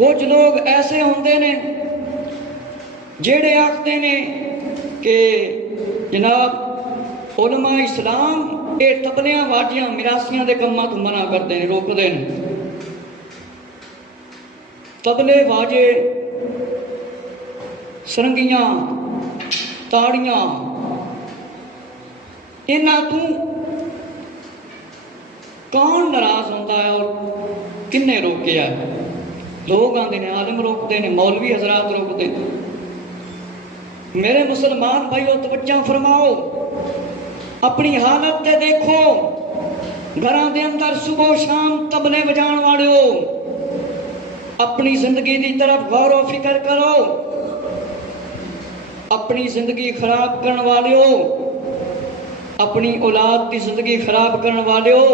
کچھ لوگ ایسے ہوندے نے جیڑے آکھتے نے کہ جناب علماء اسلام اے تبلیاں واجیاں میراسیاں دے کماں تو منع کردے نے، روکدے نے۔ تبلے واجے سرنگیاں تاڑیاں انہاں تو کون ناراض ہوندہ ہے اور کنے روکیا ہے؟ لوگ آندے نے، عالم روکتے نے، مولوی حضرات روکتے ہیں۔ میرے مسلمان بھائیو توجہ فرماؤ، اپنی حالت تے دیکھو، گھراں دے اندر صبح و شام تبلے بجان والے ہو، اپنی زندگی دی طرف غور و فکر کرو۔ اپنی زندگی خراب کرن والے ہو، اپنی اولاد دی زندگی خراب کرن والے ہو،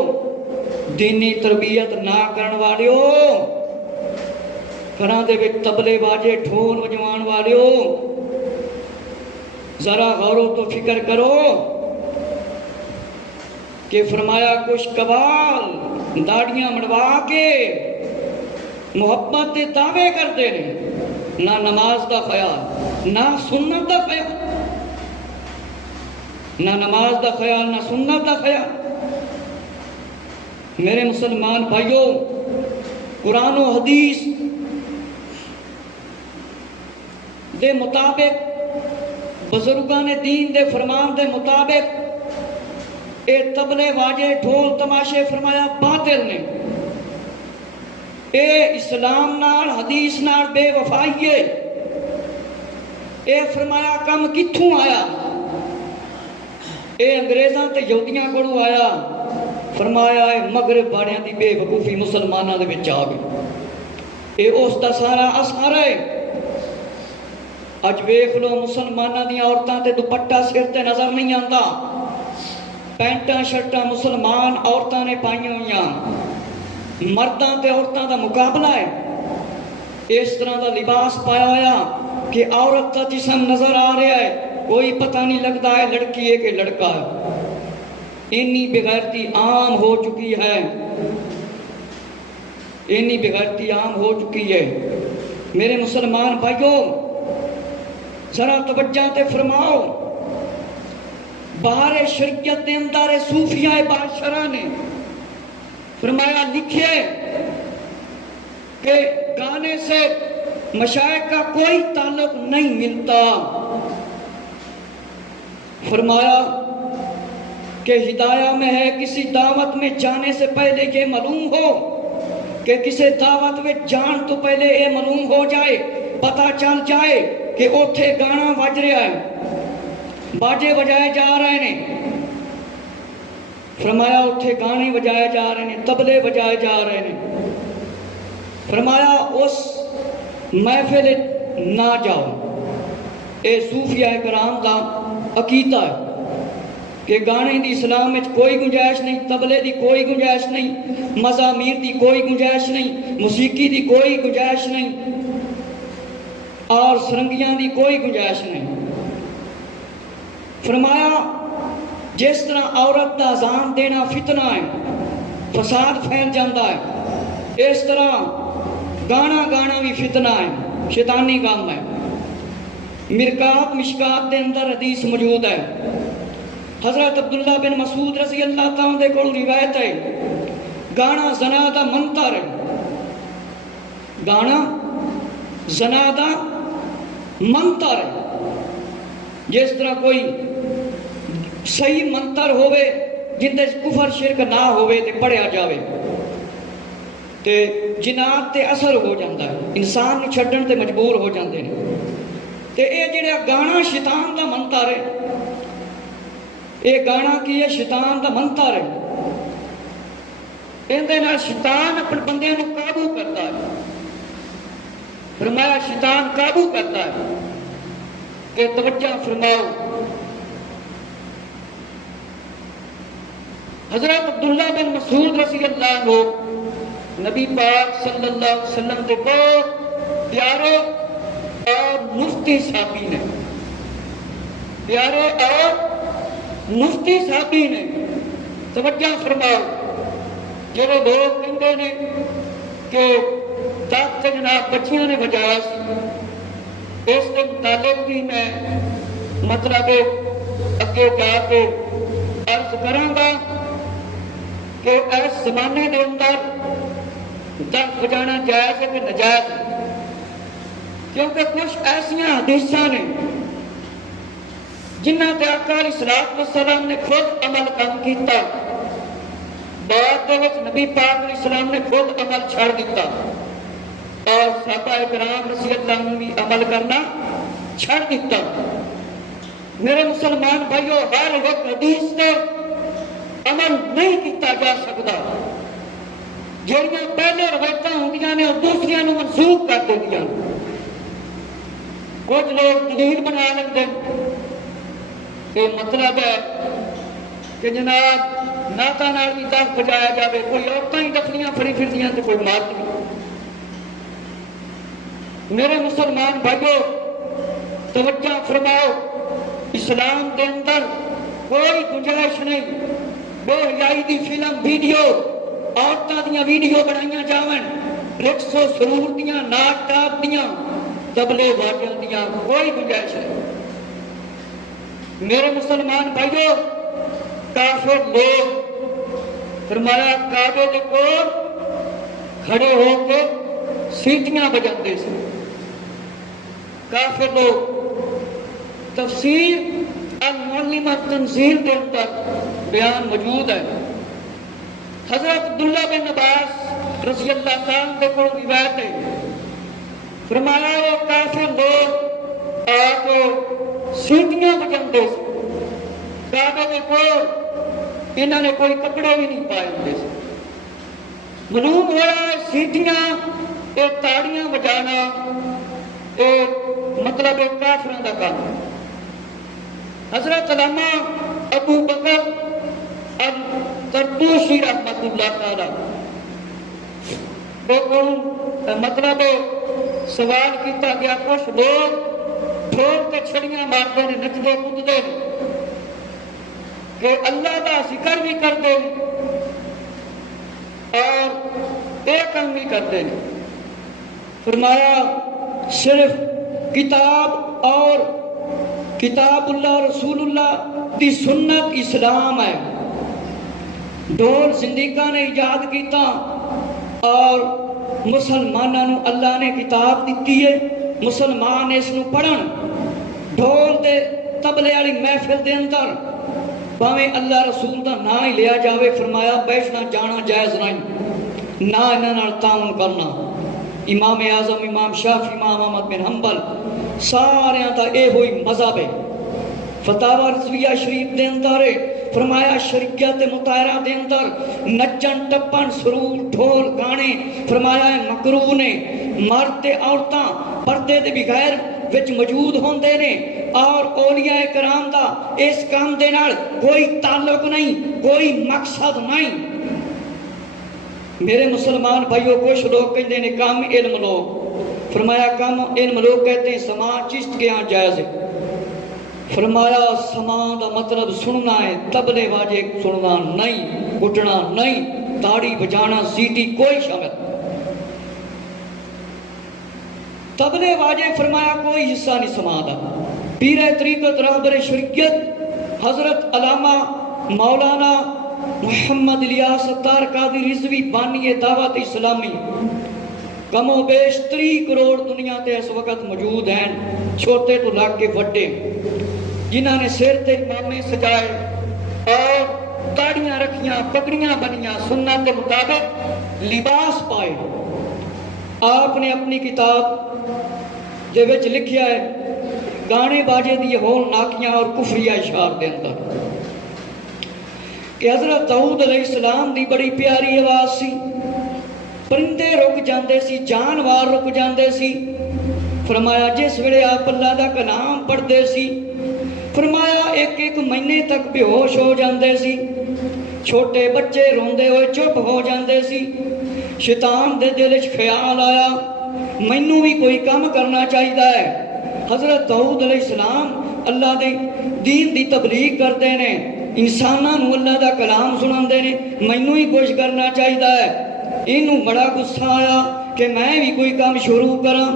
دینی تربیت نہ کرن والے ہو، گھراں دے وچ تبلے باجے ڈھول وجوان والے ہو، ذرا غور و تو فکر کرو کہ فرمایا کچھ قبال داڑیاں مڑوا کے محبت دے دعوے کرتے ہیں، نہ نماز دا خیال نہ سنت دا خیال، نہ نماز دا خیال نہ سنت دا خیال۔ میرے مسلمان بھائیوں، قرآن و حدیث دے مطابق، بزرگان دین دے فرمان دے مطابق اے تبلے واجے ڈھول تماشے فرمایا باطل نے، اے اسلام نال حدیث نال بے وفائی ہے۔ اے فرمایا کم کتھوں آیا؟ اے انگریزاں تے یہودیاں کوڑوں آیا۔ فرمایا اے مغرب والیاں دی بے وقوفی مسلماناں دے وچ آ گئی، اے اس دا سارا اثر ہے۔ اج ویکھ لو مسلماناں دی عورتاں تے دوپٹہ سر تے نظر نہیں آندا، پینٹاں شرٹاں مسلمان عورتاں نے پائیاں ہوئیاں، مرداں تے عورتاں دا مقابلہ ہے۔ اس طرح دا لباس پایا ہوا کہ عورت کا جسم نظر آ رہا ہے، کوئی پتہ نہیں لگتا ہے لڑکی ہے کہ لڑکا ہے۔ انی بغیرتی عام ہو چکی ہے، انی بغیرتی عام ہو چکی ہے۔ میرے مسلمان بھائیوں ذرا توجہ تے فرماؤ، بہار شریعت دے اندر صوفیاء بادشاہ نے فرمایا لکھے کہ گانے سے مشائخ کا کوئی تعلق نہیں ملتا۔ فرمایا کہ ہدایہ میں ہے کسی دعوت میں جانے سے پہلے یہ معلوم ہو، کہ کسی دعوت میں جان تو پہلے یہ معلوم ہو جائے، پتہ چل جائے کہ اوتھے گانا بج رہا ہے، باجے بجائے جا رہے ہیں۔ فرمایا اوتھے گانے بجائے جا رہے ہیں، تبلے بجائے جا رہے ہیں۔ فرمایا اس محفل نہ جاؤ۔ اے صوفیاء کرام دا عقیدہ ہے کہ گانے دی اسلام میں کوئی گنجائش نہیں، تبلے دی کوئی گنجائش نہیں، مزامیر دی کوئی گنجائش نہیں، موسیقی دی کوئی گنجائش نہیں، اور سرنگیاں دی کوئی گنجائش نہیں۔ فرمایا جس طرح عورت دا اذان دینا فتنہ ہے، فساد پھیل جاندہ ہے، اس طرح گانا بھی فتنہ ہے، شیطانی کام ہے۔ مرکات مشکات دے اندر حدیث موجود ہے، حضرت عبداللہ بن مسعود رضی اللہ تعالیٰ دے کول روایت ہے، گانا زنا دا منتر ہے، گانا زنا دا منتر ہے۔ جس طرح کوئی صحیح منتر ہوئے جن دے کفر شرک نہ ہوئے تے پڑھیا جاوے تے جنات تے اثر ہو جاندہ ہے، انسان نو چھڈن تے مجبور ہو جاندے ہیں۔ تے اے جڑا گانا شیطان دا منتر ہے، اے گانا کی ہے شیطان دا منتر ہے، اندے نال شیطان اپنے بندے نو قابو کرتا ہے۔ فرمایا شیطان قابو کرتا ہے کہ توجہ فرماؤ، حضرت عبداللہ بن مسعود رضی اللہ عنہ نبی پاک صلی اللہ علیہ وسلم کے بہت پیارے اور مفتی صحابی نے، پیارے اور مفتی صحابی نے، توجہ فرماؤ، جو لوگ کہتے ہیں کہ طاقت جناب بچیاں نے بجایا سی، اس کے متعلق بھی میں مطلب اگے جا کے عرض کراں گا کہ اس زمانے کے اندر دف بجانا جائز ہے کہ نجائز ہے، کیونکہ کچھ ایسا حدیثاں نے جنہ تے آقا علیہ الصلوۃ والسلام نے خود عمل کم کیتا، بعد دے وچ نبی پاک علیہ السلام نے خود عمل چھڑ دیتا، اور صحابہ کرام رضی اللہ عنہ بھی عمل کرنا چھڑ دیتا۔ میرے مسلمان بھائیو، ہر ایک حدیث تے عمل نہیں کیتا جا سکتا، جہاں پہلے روایتاں ہوندیاں نے اور دوسریاں نو منسوخ کر دیندیاں۔ کچھ لوگ دلیل بنا لیندے، یہ مطلب ہے کہ جناب نعتاں نال بھی دف بجایا جاوے، کوئی عورتاں ہی ڈفلیاں پھڑی پھردیاں تے کوئی مرد بھی۔ میرے مسلمان بھائیو توجہ فرماؤ، اسلام کے اندر کوئی گنجائش نہیں بے حیائی دی فلم ویڈیو، عورتاں دیاں ویڈیو بنائیاں جاون، رقص و سرور دیاں، ناچ ٹاپ دیاں، تبلے باجیاں دیاں، کوئی گنجائش نہیں۔ میرے مسلمان بھائیو، کافر لوگ فرمایا کعبے دے کول کھڑے ہو کے سیٹیاں بجاندے سے، کافر لوگ۔ تفسیر المعلمہ تنزیل کے اندر بیان موجود ہے۔ حضرت عبداللہ بن عباس رضی اللہ تعالیٰ عنہ کو روایت ہے، فرمایا وہ کافر لوگ آ کے سیٹیاں بجاندے سے، کعبے کے کول انہوں نے کوئی کپڑے بھی نہیں پائے ہوندے سے۔ معلوم ہوا سیٹیاں یہ تاڑیاں بجانا مطلب ایک کافروں کا کام ہے۔ حضرت علامہ ابو بکر الطرطوسی رحمۃ اللہ تعالی مطلب سوال کیتا گیا، کچھ لوگ ڈھول تے چھڑیاں مارتے ہیں، نچدے کودتے ہیں کہ اللہ کا ذکر بھی کرتے ہیں اور ایک کام بھی کرتے ہیں۔ فرمایا صرف کتاب اور کتاب اللہ رسول اللہ دی سنت اسلام ہے، ڈھول زندگاں نے ایجاد کیتا اور مسلمانوں اللہ نے کتاب دیتی ہے، مسلمان اس نو پڑھن، ڈھول دے تبلے والی محفل دے اندر باویں اللہ رسول دا نہ ہی لیا جاوے، فرمایا بیٹھنا جانا جائز نہیں، نہ انہاں نال تعاون کرنا۔ امام اعظم امام شافعی امام احمد بن حنبل سارے دا اے ہوئی مذہب ہے۔ فتاوی رضویہ شریف دے اندر فرمایا شریعت مطہرہ دے اندر نچن ٹپن سرور ڈھول گانے فرمایا مکروہ نے، مرد تے عورتاں پردے دے بغیر وچ موجود ہوندے نے، اور اولیاء کرام دا اس کام دے نال کوئی تعلق نہیں، کوئی مقصد نہیں۔ میرے مسلمان بھائیوں، کچھ لوگ کہتے ہیں کم علم لوگ، فرمایا کم علم لوگ کہتے ہیں سماع چشت کے ہاں جائز ہے، فرمایا سماع دا مطلب سننا ہے، تبلے واجے سننا نہیں، گھٹنا نہیں، تاڑی بجانا سیٹی کوئی شامل، تبلے واجے فرمایا کوئی حصہ نہیں سماع دا۔ پیر طریقت رہبر شریعت حضرت علامہ مولانا محمد الیاس ستار قادری رضوی بانی دعوت اسلامی کم و بیش 30 کروڑ دنیا تے اس وقت موجود ہیں، چھوٹے تو لگ کے بڑے، جنہاں نے سر تے امامے سجائے اور داڑیاں رکھیاں، پگڑیاں بنیاں، سنت کے مطابق لباس پائے۔ آپ نے اپنی کتاب دے وچ لکھیا ہے گانے باجے دی ہول ناکیاں اور کفریہ اشعار دے اندر کہ حضرت داؤد علیہ السلام دی بڑی پیاری آواز سی، پرندے رک جاندے سی، جانوار رک جاندے سی، فرمایا جس ویلے آپ اللہ دا کلام پڑھدے سی، فرمایا ایک ایک مہینے تک بے ہوش ہو جاندے سی، چھوٹے بچے روندے ہوئے چپ ہو جاندے سی۔ شیطان دے دل وچ خیال آیا مینوں بھی کوئی کام کرنا چاہیدا ہے۔ حضرت داؤد علیہ السلام اللہ دے دین دی تبلیغ کرتے ہیں، انساناں نو اللہ دا کلام سناندے نے، مینوں ہی کچھ کرنا چاہیدا ہے۔ ਇਹਨੂੰ ਬੜਾ ਗੁੱਸਾ ਆਇਆ ਕਿ ਮੈਂ ਵੀ ਕੋਈ ਕੰਮ ਸ਼ੁਰੂ ਕਰਾਂ।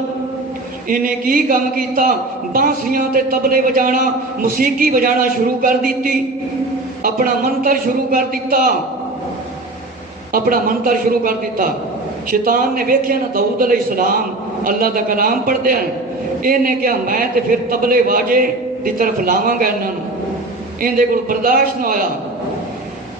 ਇਹਨੇ ਕੀ ਕੰਮ ਕੀਤਾ, ਬਾਂਸੀਆਂ ਤੇ ਤਬਲੇ ਵਜਾਣਾ, ਮੂਸੀਕੀ ਵਜਾਣਾ ਸ਼ੁਰੂ ਕਰ ਦਿੱਤੀ, ਆਪਣਾ ਮੰਤਰ ਸ਼ੁਰੂ ਕਰ ਦਿੱਤਾ, ਆਪਣਾ ਮੰਤਰ ਸ਼ੁਰੂ ਕਰ ਦਿੱਤਾ। ਸ਼ੈਤਾਨ ਨੇ ਵੇਖਿਆ ਨਾ ਦਾਊਦ ਅਲੈਹਿਸਲਾਮ ਅੱਲਾਹ ਦਾ ਕਲਾਮ ਪੜ੍ਹਦੇ ਹਨ, ਇਹਨੇ ਕਿਹਾ ਮੈਂ ਤੇ ਫਿਰ ਤਬਲੇ ਵਾਜੇ ਦੀ ਤਰਫ ਲਾਵਾਂਗਾ ਇਹਨਾਂ ਨੂੰ। ਇਹਦੇ ਕੋਲ ਬਰਦਾਸ਼ਤ ਨਾ ਹੋਇਆ।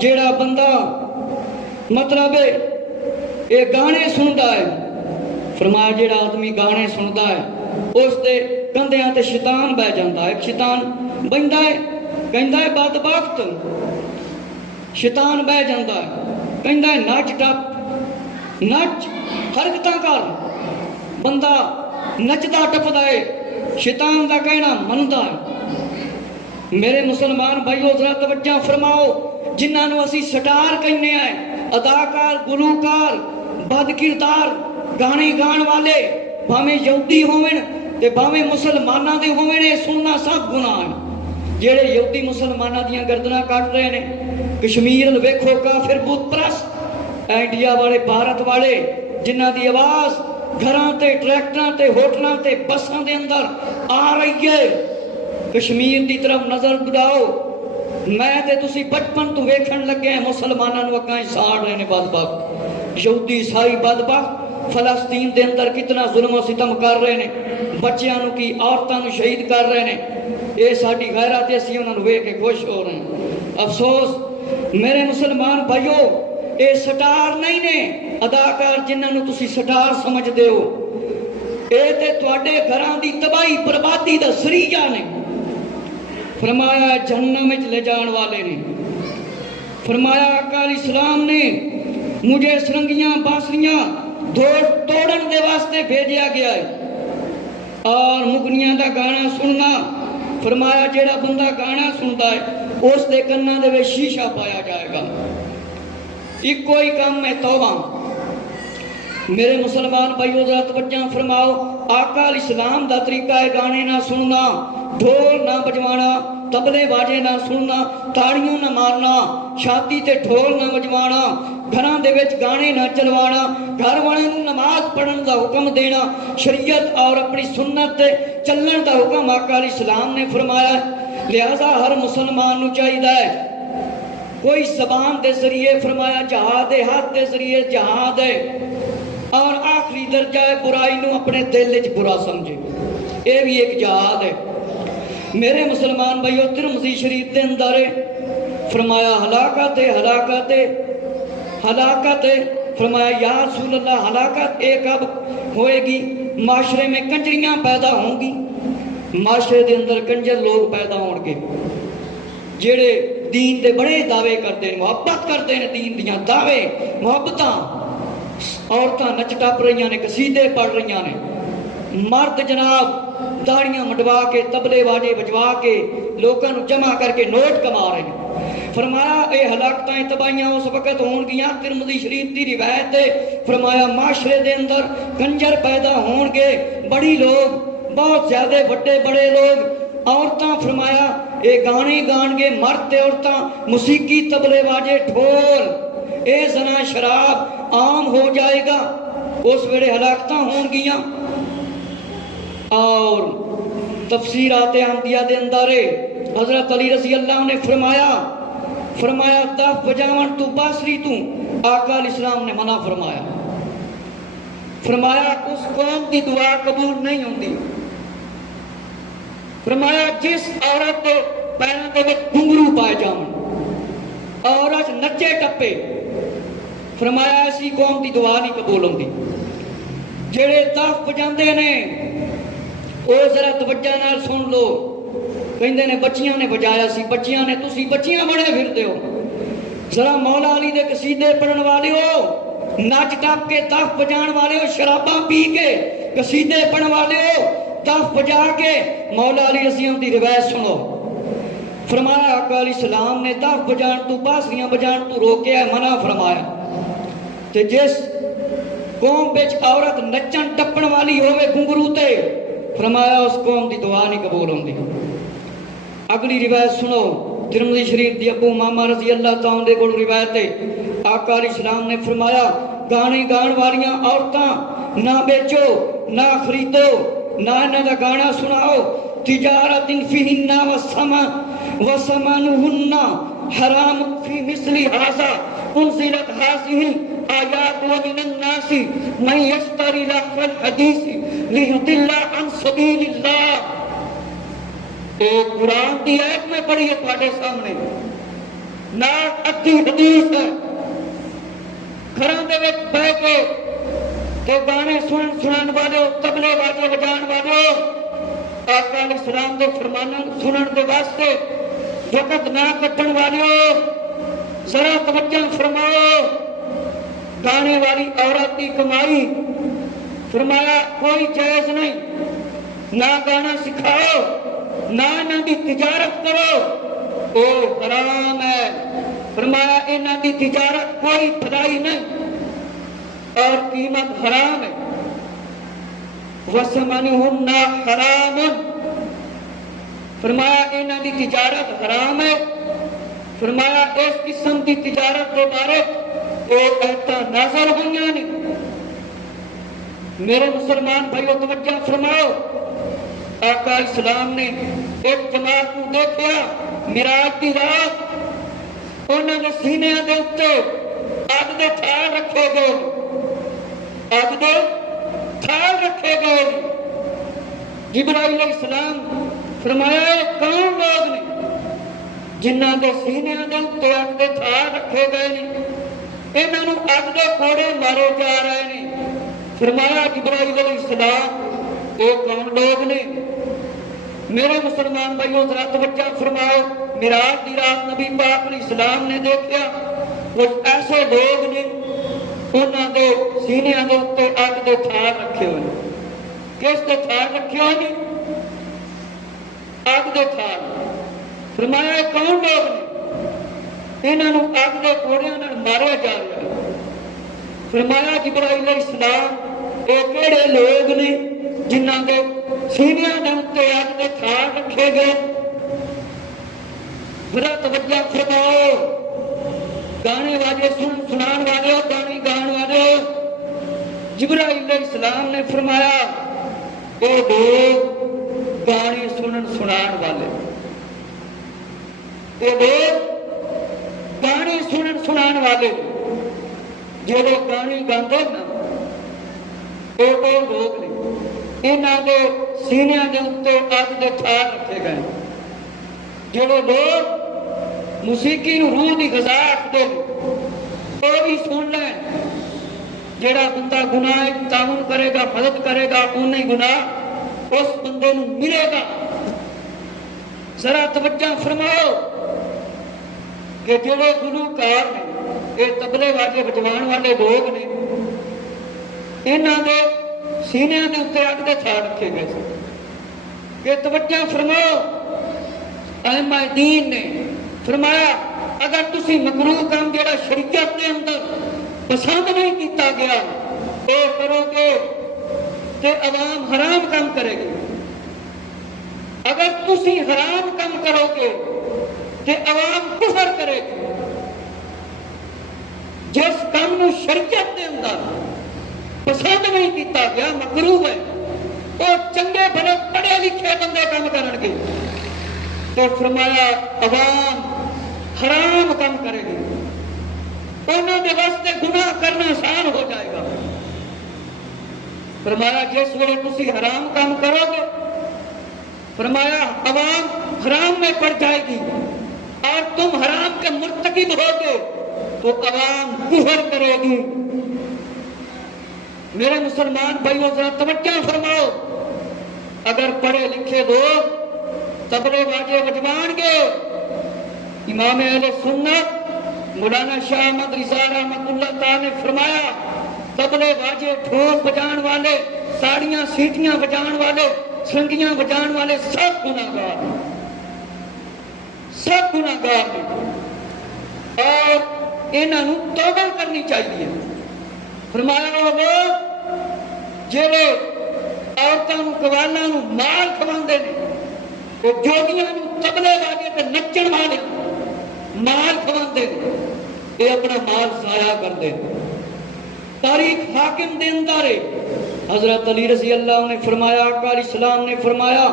جیڑا بندہ مطلب یہ گانے سنتا ہے، فرمایا جیڑا آدمی گانے سنتا ہے اس دے کندھیاں تے شیطان بہ جاتا ہے۔ ایک شیطان بنتا ہے، کہندا ہے بدبخت، شیطان بہ جاتا ہے، کہندا ہے نچ ٹپ، نچ حرکتاں کر، بندہ نچدا ٹپدا ہے، شیطان دا کہنا مندا ہے۔ میرے مسلمان بھائیو ذرا توجہ فرماؤ، جنہاں نو اسی سٹار کہنے آئے، اداکار، گلوکار، بد کردار، گانے گان والے، بھاویں یہودی ہوون تے بھاویں مسلماناں دے ہوون، اے سننا سب گناہ ہے۔ جڑے یہودی مسلماناں دیاں گردناں کٹ رہے نے، کشمیر ویکھو کافر بت پرست، انڈیا والے، بھارت والے، جنہاں دی آواز گھراں تے، ٹریکٹراں تے، ہوٹلاں تے، بساں دے اندر آ رہی ہے۔ کشمیر دی طرف نظر گڈاؤ، میں تے تسی بچپن تو ویکھن لگے ہیں مسلماناں نو اکاں ساڑ رہے نے بدبخت، یہودی عیسائی بدبخت فلسطین دے اندر کتنا ظلم و ستم کر رہے نے، بچیاں نو کی عورتاں نو شہید کر رہے نے، اے ساڈی غیرت اسی انہاں نو ویکھ کے خوش ہو رہے ہیں۔ افسوس میرے مسلمان بھائیو، اے سٹار نہیں نے اداکار جنہاں نو تسی سٹار سمجھ دے ہو، اے تے تواڈے گھراں دی تباہی بربادی دا ذریعہ نے۔ فرمایا جہنم وچ لے جان والے نے۔ فرمایا آقا علیہ السلام نے مجھے سرنگیاں بانسریاں توڑن دے واسطے بھیجیا گیا ہے اور مغنیاں دا گانا سننا، فرمایا جیڑا بندہ گانا سنتا ہے اس دے کناں دے وچ شیشہ پایا جائے گا۔ ایک کوئی کام ہے توبہ۔ میرے مسلمان بھائیو ذرا توجہ فرماؤ، آقا علیہ السلام دا طریقہ ہے گانے نہ سننا، ڈھول نہ بجوانا، تبلے باجے نہ سننا، تاڑیوں نہ مارنا، شادی تے ڈھول نہ بجوانا، گھراں دے وچ گانے نہ چلوانا، گھر والے نوں نماز پڑھن دا حکم دینا، شریعت اور اپنی سنت تے چلن دا حکم آقا علیہ السلام نے فرمایا ہے۔ لہذا ہر مسلمان نوں چاہیے ہے کوئی زبان دے ذریعے، فرمایا جہاد ہاتھ دے ذریعے جہاد ہے، اور آخری درجہ ہے برائی نو اپنے دل وچ برا سمجھے، یہ بھی ایک جہاد ہے۔ میرے مسلمان بھائیو ترمذی شریف دے اندر فرمایا ہلاکت ہلاکت ہلاکت، فرمایا یا رسول اللہ ہلاکت ایک اب ہوئے گی، معاشرے میں کنجریاں پیدا ہوں گی، معاشرے دے اندر کنجر لوگ پیدا ہون گے جڑے دین دے بڑے دعوے کرتے ہیں، محبت کرتے ہیں، دین دیاں دعوے محبتاں، عورتاں نچ ٹپ رہی نے، قصیدے پڑھ رہی نے، مرد جناب داڑیاں مڈوا کے تبلے باجے بجوا کے لوگوں نو جمع کر کے نوٹ کما رہے ہیں۔ فرمایا اے ہلاکتیں تباہیاں اس وقت ہون گیاں، ترمذی شریف دی روایت ہے، فرمایا معاشرے دے اندر کنجر پیدا ہون گے، بڑی لوگ، بہت زیادہ بڑے بڑے لوگ، عورتاں فرمایا اے گانے گان گے، مرد تے عورتاں موسیقی تبلے باجے ڈھول، اے زنا شراب عام ہو جائے گا، اس ویلے ہلاکتاں ہون گیاں۔ اور تفسیرات احمدیہ دے اندر حضرت علی رضی اللہ عنہ نے فرمایا دف بجاون تو بانسری تو، آقا علیہ السلام نے منع فرمایا، فرمایا اس قوم کی دعا قبول نہیں ہوندی، فرمایا جس عورت دے پیراں دے وچ گھنگرو پائے جاون، عورت نچے ٹپے، فرمایا ایسی قوم دی دعا نہیں قبول ہوندی۔ جڑے دف بجاندے نے او ذرا توجہ نال سن لو، کہندے نے بچیاں نے بجایا سی، بچیاں نے، تسی بچیاں بنے پھردے ہو، ذرا مولا علی دے قصیدے پڑھن والے ہو، نچ ٹپ کے دف بجان والے ہو، شراباں پی کے قصیدے پڑھن والے ہو، دف بجا کے مولا علی رضی اللہ دی روایت سنو۔ فرمایا آقا علیہ السلام نے دف بجان تو بانسریاں بجان تو روکیا، منع فرمایا۔ تے جس قوم وچ عورت نچن ٹپن والی ہوئے گھنگرو تے، فرمایا اس قوم دی دعا نہیں قبول ہوندی۔ اگلی روایت سنو، ترمذی شریف دی ابو امامہ رضی اللہ تعالیٰ عنہ کو روایت ہے، آقا علیہ السلام نے فرمایا گانے گان والیاں عورتاں نہ بیچو نہ خریدو، نہ انہاں دا گانا سناؤ، تجارت فیہن وثمنہن حرام فی مثل ھذا انزلت ھذہ آیات ومن الناس من یشتری لہو الحدیث لیضل عن سبیل اللہ. ایک قرآن کی آیت میں پڑھی ہے تھوڑے سامنے، نال ادھی حدیث ہے. گھراں دے وچ بیٹھ کے تے گانے سنن والے، تبلے باجے بجان والے، آقا علیہ السلام دے فرمان سنن دے واسطے وقت نہ کٹن والے، ذرا توجہ فرماؤ. گانے والی عورت کی کمائی فرمایا کوئی جائز نہیں، نہ گانا سکھاؤ، نہ انہاں دی تجارت کرو، وہ حرام ہے. فرمایا انہاں دی تجارت کوئی بھلائی نہیں اور قیمت حرام ہے. وَثَمَنُهُنَّ حَرَامٌ، فرمایا انہاں دی تجارت حرام ہے. فرمایا اس قسم کی تجارت کے بارے ایک ایتا نازل ہوئیاں نہیں. میرے مسلمان بھائیو توجہ فرماؤ. آقا اسلام نے ایک جماعت کو دیکھا معراج کی رات، انہوں نے سینے دے اتے اگ دے تھال رکھے گئے، اگ دے تھال رکھے گئے. جبرائیل علیہ السلام فرمایا یہ کون لوگ نے جنہاں دے سینے دے اتے اگ دے تھال رکھے گئے نے، انہاں نوں اگ دے کوڑے مارے جا رہے نے. فرمایا جبرائیل علیہ السلام یہ کون لوگ نے؟ میرے مسلمان بھائیوں ذرا توجہ فرماؤ. معراج کی رات نبی پاک علیہ السلام نے دیکھا کچھ ایسے لوگ نے انہاں دے سینے دے اتے اگ دے تھال رکھے ہوئے. کس دے تھال رکھے ہوئے؟ اگ دے تھال. فرمایا یہ کون لوگ نے؟ انہاں نوں اگ دے کوڑیاں نال ماریا جا رہا ہے. فرمایا جبرائیل علیہ السلام یہ کہڑے لوگ نے جنہاں دے سینیاں دے اتے اگ دے تھال رکھے گئے؟ ذرا توجہ فرماؤ. گانے والے سنان والے، گانے گان والے. جبرائیل علیہ السلام نے فرمایا اے لوگ گانے سنان والے، اے لوگ گانے سنان والے جڑے گانے گاندے نا وہ لوگ نے انہاں دے سینیاں دے اتے اگ دے تھال رکھے گئے. جڑے لوگ موسیقی نوں روح دی غذا آکھدے وہ بھی سن لیں. جڑا بندہ گناہ تعاون کرے گا، مدد کرے گا، انہیں گناہ اس بندے نوں ملے گا. ذرا توجہ فرماؤ کہ جڑے گلوکار نے یہ تبلے باجے بجوان والے لوگ نے انہاں دے سینے دے اتے اگ دے تھال رکھے گئے تھے. کہ توجہ فرماؤ. ائمہ دین نے فرمایا اگر تسی مکروہ کام جڑا شریعت دے اندر پسند نہیں کیتا گیا وہ کرو گے تے عوام حرام کام کرے گی. اگر تسی حرام کام کرو گے تے عوام کفر کرے گی. جس کام نو شریعت دے اندر پسند نہیں کیتا گیا مکروہ ہے، وہ چنگے بھلے پڑھے لکھے بندے کام کرن گے تو فرمایا عوام حرام کام کرے گی، انہوں نے واسطے گناہ کرنا آسان ہو جائے گا. فرمایا جس ویلے تسی حرام کام کرو گے فرمایا عوام حرام میں پڑ جائے گی اور تم حرام کے مرتکب ہو گے تو عوام کفر کرے گی. میرے مسلمان بھائیوں ذرا توجہ فرماؤ. اگر پڑھے لکھے لوگ تبلے باجے بجوان گے، امام اہل سنت مولانا شاہ احمد رضا رحمۃ اللہ تعالی نے فرمایا تبلے باجے ڈھول بجان والے، تاڑیاں سیٹیاں بجان والے، سنگیاں بجان والے سب گناہگار ہیں، سب گناہگار ہیں اور انہاں نوں توبہ کرنی چاہیے. فرمایا وہ لوگ جڑے عورتاں نوں قوالاں نوں مال کھواندے نے، وہ جوگیاں نوں تبلے باجے تے نچن والے مال کھواندے نے، یہ اپنا مال ضائع کردے نے. تاریخ حاکم دے اندر حضرت علی رضی اللہ نے فرمایا، آقا علیہ السلام نے فرمایا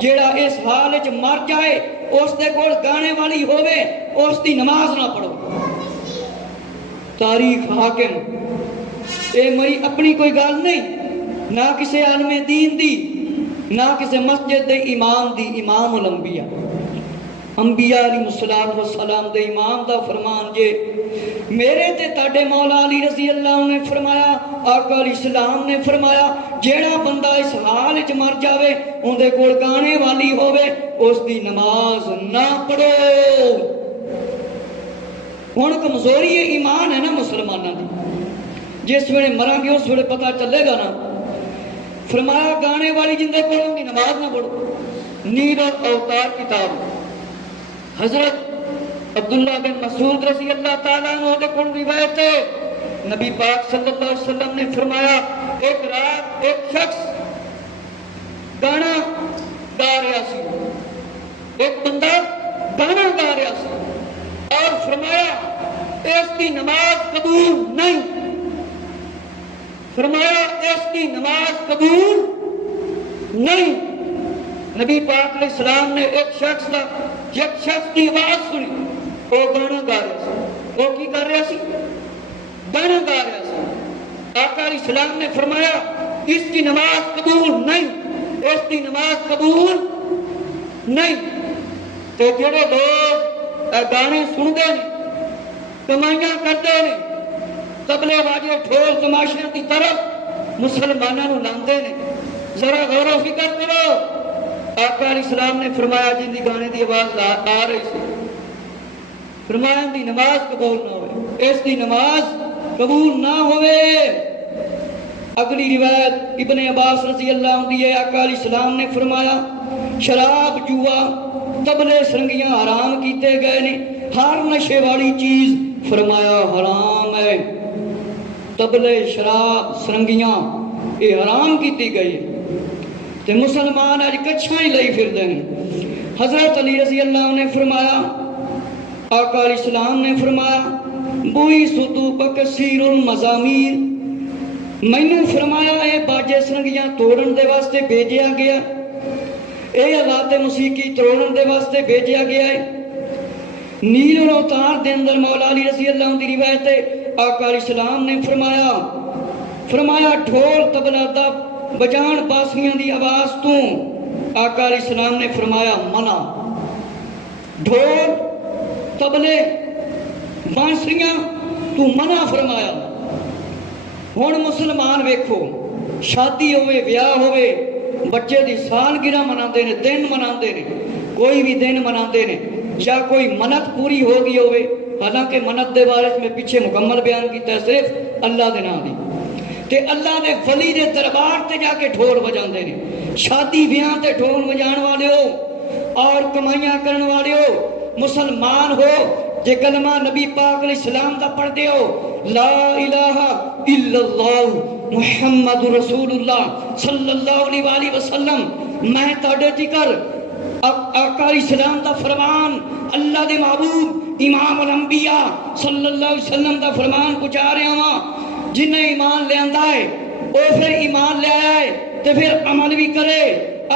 جیڑا اس حال وچ مر جائے اس دے کول گانے والی ہوے اس دی نماز نہ پڑھو. تاریخ حاکم، اے میری اپنی کوئی گل نہیں، نہ کسی عالم دین دی، نہ کسی مسجد دے امام دی، امام الانبیاء انبیاء علیہ السلام دے امام دا فرمان جے میرے تے تاڑے مولا علی رضی اللہ عنہ نے فرمایا، آقا علیہ السلام نے فرمایا جیڑا بندہ اس حال وچ مر جاوے ان دے کول گانے والی ہووے اس دی نماز نہ پڑھو۔ ہن کمزوری ایمان ہے نا مسلمانوں دی، جس ویلے مران گے اس ویلے پتہ چلے گا نا۔ فرمایا گانے والی جن دے کول ان دی نماز نہ پڑھو۔ نیل الاوتار کتاب حضرت عبداللہ بن مسعود رضی اللہ تعالیٰ عنہ دے کول روایت ہے، نبی پاک صلی اللہ علیہ وسلم نے فرمایا ایک رات ایک شخص گانا گا رہا سی، ایک بندہ گانا گا رہا سی اور فرمایا اس کی نماز قبول نہیں، فرمایا اس کی نماز قبول نہیں۔ نبی پاک علیہ السلام نے ایک شخص کی آواز سنی، وہ گانا گا رہا سی، وہ کی کر رہا سی؟ گانا گا رہا سی۔ آقا علیہ السلام نے فرمایا اس کی نماز قبول نہیں، اس کی نماز قبول نہیں۔ تو جڑے لوگ گانے سنتے ہیں، کمائیاں کرتے ہیں، تبلے باجے ٹھول تماشیاں کی طرف مسلمانوں لاندے نے، ذرا غور و فکر کرو۔ آقا علیہ السلام نے فرمایا جن دی گانے دی آواز آ رہی سی، فرمایا ان دی نماز قبول نہ ہوئے، اس دی نماز قبول نہ ہوئے۔ اگلی روایت ابن عباس رضی اللہ عنہ دی ہے، آقا علیہ السلام نے فرمایا شراب، جوا، تبلے، سرنگیاں حرام کیتے گئے نے، ہر نشے والی چیز فرمایا حرام ہے۔ تبلے، شراب، سرنگیاں یہ حرام کیتی گئی تے مسلمان آج کچھاں ہی لئی پھر دیں۔ حضرت علی رضی اللہ عنہ نے فرمایا، آقا علیہ السلام نے فرمایا بوئی ستو بکثیر المزامیر، مینوں فرمایا اے باجے سرنگیاں توڑن دے واسطے بھیجیا گیا، اے آلات موسیقی توڑن دے واسطے بھیجیا گیا ہے۔ نیل الاوتار دے اندر مولا علی رضی اللہ عنہ دی روایت ہے، آقا علیہ السلام نے فرمایا ڈھول، تبلہ، دف بجان، بانسریاں دی آواز تو آقا علیہ السلام نے فرمایا منع۔ ڈھول، تبلے، بانسریاں تو منع فرمایا۔ ہن مسلمان ویکھو، شادی ہوئے، بیاہ ہوئے، بچے دی سالگرہ مناندے نے، دن مناندے نے، کوئی بھی دن مناندے نے، یا کوئی منت پوری ہو گئی ہوئے، حالانکہ منت دے بارے میں پیچھے مکمل بیان کیتا ہے صرف اللہ دے نام دی، تے اللہ دے ولی دے دربار تے جا کے ڈھول بجاندے نے۔ شادی بیاہ تے ڈھول بجان والے ہو اور کمائیاں کرن والے ہو، مسلمان ہو جے کلمہ نبی پاک علیہ السلام دا پڑھ دے ہو، لا الہ الا اللہ محمد رسول اللہ صلی اللہ علیہ وآلہ وسلم، میں تاڑے ذکر آقا علیہ السلام دا فرمان، اللہ دے معبود امام الانبیاء صلی اللہ علیہ وسلم دا فرمان پہنچا رہا ہوں۔ جنہیں ایمان لے آندا ہے وہ پھر ایمان لے آیا ہے تو پھر عمل بھی کرے۔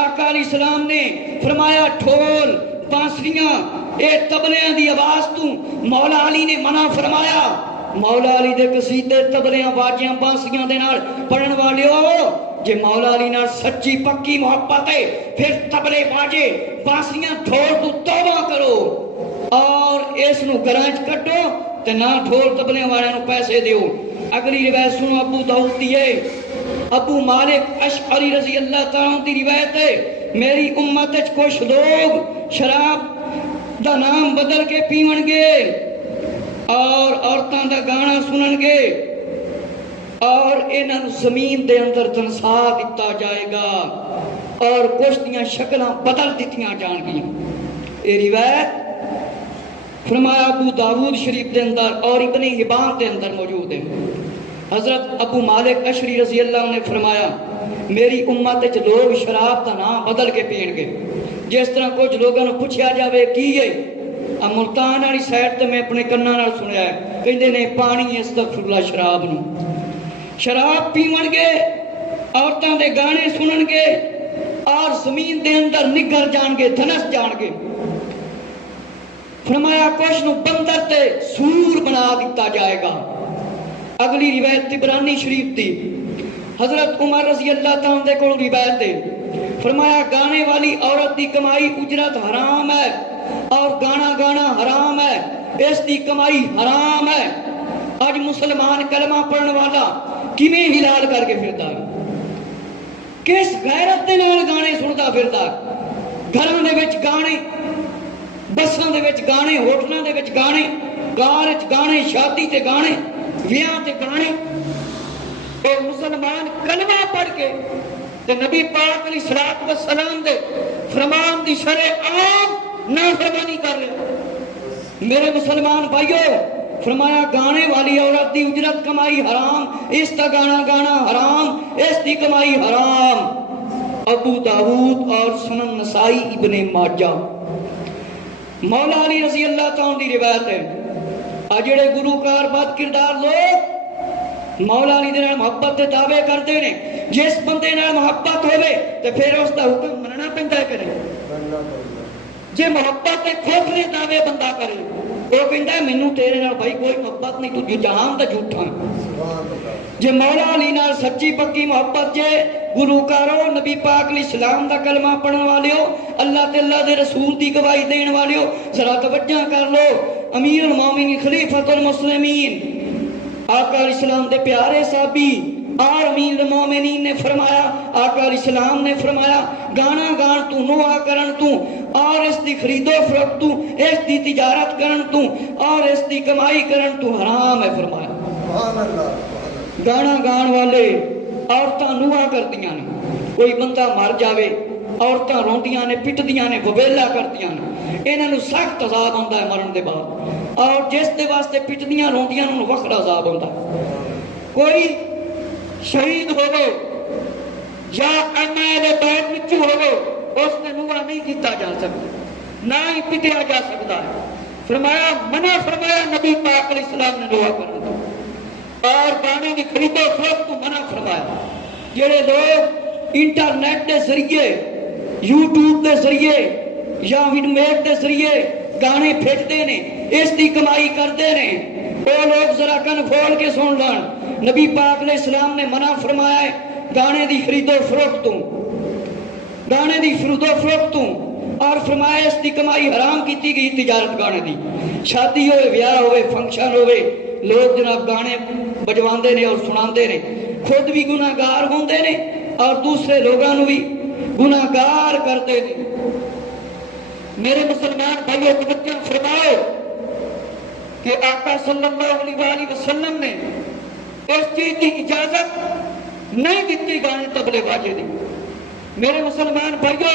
آقا علیہ السلام نے فرمایا ڈھول، بانسریاں، اے تبلیاں دی آواز تو مولا علی نے منع فرمایا۔ مولا علی دے قصیدے، تبلیاں، باجیاں، بانسریاں دے نال پڑھن والے ہو، جے مولا علی نال سچی پکی محبت ہے پھر تبلے، باجے، بانسریاں، ڈھول تو توبہ کرو اور اس نو گراج کٹو تے نہ ڈھول تبلیاں والے نو پیسے دیو۔ اگلی روایت سنو، ابو داؤد دی ہے، ابو مالک اشعری رضی اللہ تعالیٰ دی روایت ہے، میری امت وچ کچھ لوگ شراب دا نام بدل کے پیون گے اور عورتاں دا گانا سنن گے اور انہاں زمین دے اندر تنسا دتا جائے گا اور کچھ دیاں شکلاں بدل دتیاں جان گیاں۔ یہ روایت فرمایا ابو داؤد شریف دے اندر اور ابن حبان دے اندر موجود ہے۔ حضرت ابو مالک اشعری رضی اللہ عنہ نے فرمایا میری امت وچ لوگ شراب دا نام بدل کے پین گے۔ جس طرح کچھ لوگوں نے پوچھا جاوے کی ہے، ملتان والی سائڈ تے میں اپنے کناں نال سنیا ہے، کہندے نے پانی استغفر اللہ شراب نو، شراب پیون گے، عورتاں دے گانے سنن گے اور زمین دے اندر نگر جان گے، دھنس جان گے۔ فرمایا کچھ نو بندر تے سور بنا دیتا جائے گا۔ اگلی روایت طبرانی شریف دی، حضرت عمر رضی اللہ تعالیٰ دے کو روایت ہے، فرمایا گانے والی عورت دی کمائی اجرت حرام ہے اور گانا گانا حرام ہے، اس دی کمائی حرام ہے۔ آج مسلمان کلمہ پڑھنے والا کیویں ہلال کر کے پھردا ہے، کس غیرت دے نال گانے سندا پھردا ہے، گھراں دے وچ گانے، بساں دے وچ گانے، ہوٹلاں دے وچ گانے، کار وچ گانے، شادی تے گانے، ویاہ تے گانے۔ اور مسلمان کلمہ پڑھ کے تے نبی پاک علیہ الصلوۃ والسلام دے فرمان دی شرع عام نافرمانی کر رہے۔ میرے مسلمان بھائیو، فرمایا گانے والی عورت دی اجرت کمائی حرام، اس کا گانا گانا حرام، اس دی کمائی حرام۔ ابو داؤد اور سنن نسائی ابن ماجہ۔ مولا علی رضی اللہ تعالیٰ دی روایت ہے، اجڑے گلوکار بد کردار لوگ مولا علی دے نال محبت دے دعوے کرتے ہیں، جس بندے نال محبت ہوئے تو پھر اس دا حکم مننا پیندا ہے کرے، جے محبت دے کھوکھلے دعوے بندہ کرے وہ کہندا ہے مینوں تیرے نال بھائی کوئی محبت نہیں، تو جہان دا جھوٹا ہے۔ جے مولا علی نال سچی پکی محبت جے گلوکارو، نبی پاک علیہ السلام دا کلمہ پڑھن والیو، اللہ تے اللہ دے رسول دی گواہی دین والیو، ذرا توجہ کر لو۔ امیر المومنین خلیفۃ المسلمین آقا علیہ السلام دے پیارے صحابی اور امیر المومنین نے فرمایا، آقا علیہ السلام نے فرمایا گانا گان تو، نوحہ کرن تو، اور اس دی خرید و فروخت تو، اس دی تجارت کرن تو، اور اس دی کمائی کرن تو حرام ہے۔ فرمایا گانا گان والے عورتاں نوحہ کردیاں نے، کوئی بندہ مر جاوے عورتاں روندیاں نے، پٹدیاں نے، وبیلا کردیاں نے، انہاں نوں سخت عذاب ہوندا ہے مرن دے بعد، اور جس دے واسطے پٹدیاں روندیاں نوں وکھرا عذاب ہوندا ہے۔ کوئی شہید ہوگے یا اعمال بیت وچ ہوگے، اس نے نوحہ نہیں کیتا جا سکتا، نہ ہی پٹیا جا سکتا ہے۔ فرمایا منع فرمایا نبی پاک علیہ السلام نے نوحہ کرنے دا، اور گانے کی خرید و فروخت کو منع فرمایا۔ جڑے لوگ انٹرنیٹ دے ذریعے، یوٹیوب دے ذریعے یا وڈمیٹ دے ذریعے گانے پھیٹتے نے، اس دی کمائی کرتے نے، وہ لوگ ذرا کن کھول کے سن لان، نبی پاک علیہ السلام نے منع فرمایا ہے گانے دی خرید و فروخت تو، گانے دی خرید و فروخت تو، اور فرمایا اس دی کمائی حرام کیتی گئی تجارت گانے دی۔ شادی ہوئے، بیاہ ہوئے، فنکشن ہوئے، لوگ جناب گانے بجواندے نے اور سناندے نے، خود بھی گناہگار ہوندے نے اور دوسرے لوگاں نو بھی گناہگار کرتے نے۔ میرے مسلمان بھائیو توجہ فرماؤ کہ آقا صلی اللہ علیہ وآلہ وسلم نے اس چیز کی اجازت نہیں دیتی گانے تبلے باجے دی۔ میرے مسلمان بھائیو،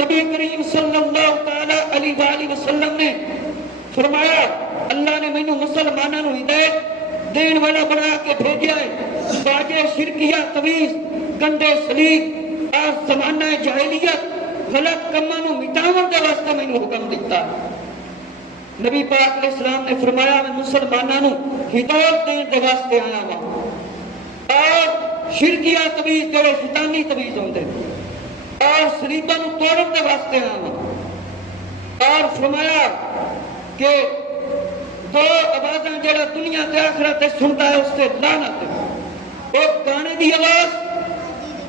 نبی کریم صلی اللہ تعالی علیہ وآلہ وسلم نے فرمایا اللہ نے مینوں مسلمانوں نوں ہدایت دین والا بنا کے بھیجا ہے، باجے شرکیہ تویز گندے سلیق اور زمانہ جاہلیت غلط کماں نوں مٹاون دے واسطے مینوں حکم دیتا۔ نبی پاک علیہ السلام نے فرمایا میں مسلمانوں نوں ہدایت دین دے واسطے آیا ہاں، اور شرکیہ تویز جڑے شیطانی تویز ہوندے اور سلیقاں نوں توڑن دے واسطے آیا ہاں، اور فرمایا کہ دو آوازاں جڑا دنیا تے آخرت تے سنتا ہے اس سے لعنت ہے، ایک گانے دی آواز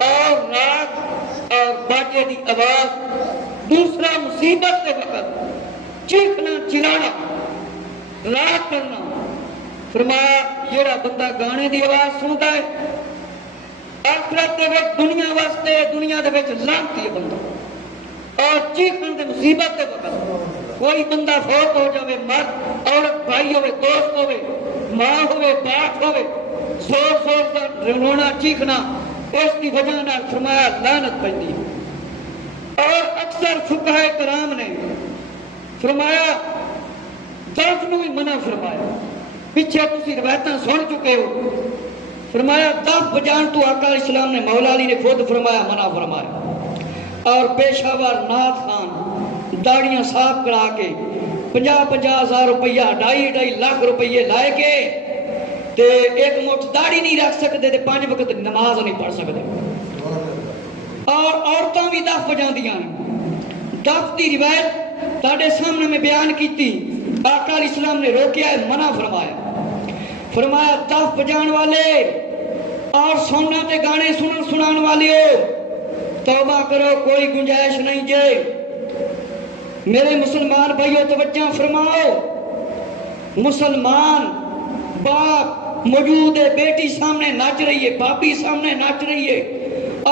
اور راگ اور باجے دی آواز، دوسرا مصیبت کے وقت چیخنا چلانا راگ کرنا۔ فرمایا جڑا بندہ گانے دی آواز سنتا ہے آخرت دے وچ دنیا واسطے دنیا دے وچ لعنتی ہے بندہ، اور چیخن دے مصیبت دے وقت کوئی بندہ فوت ہو جاوے، مرد عورت، بھائی ہوئے، دوست ہوئے، ماں ہوئے، باپ ہوئے، زور زور سے رونا چیخنا، اس کی وجہ نال فرمایا لعنت پیندی۔ اور اکثر فقہائے کرام نے فرمایا دف نو بھی منع فرمایا، پیچھے تسی روایتاں سن چکے ہو، فرمایا دف بجان تو آقا علیہ السلام نے مولا علی نے خود فرمایا منع فرمایا۔ اور پیشہ ور نعت خان داڑیاں صاف کرا کے 50,000 روپیہ 2.5 لاکھ روپیے لائے کے تے ایک مٹھ داڑھی نہیں رکھ سکتے تے 5 وقت نماز نہیں پڑھ سکتے، اور عورتاں بھی دف بجاندیاں نے۔ دف دی روایت تاڈے سامنے میں بیان کیتی، آقا علیہ السلام نے روکیا ہے، منع فرمایا۔ فرمایا دف بجان والے اور سونا تے گانے سنان والے ہو، توبہ کرو، کوئی گنجائش نہیں جے۔ میرے مسلمان بھائیو توجہ فرماؤ، مسلمان باپ موجود ہے، بیٹی سامنے ناچ رہی ہے، باپی سامنے ناچ رہی ہے،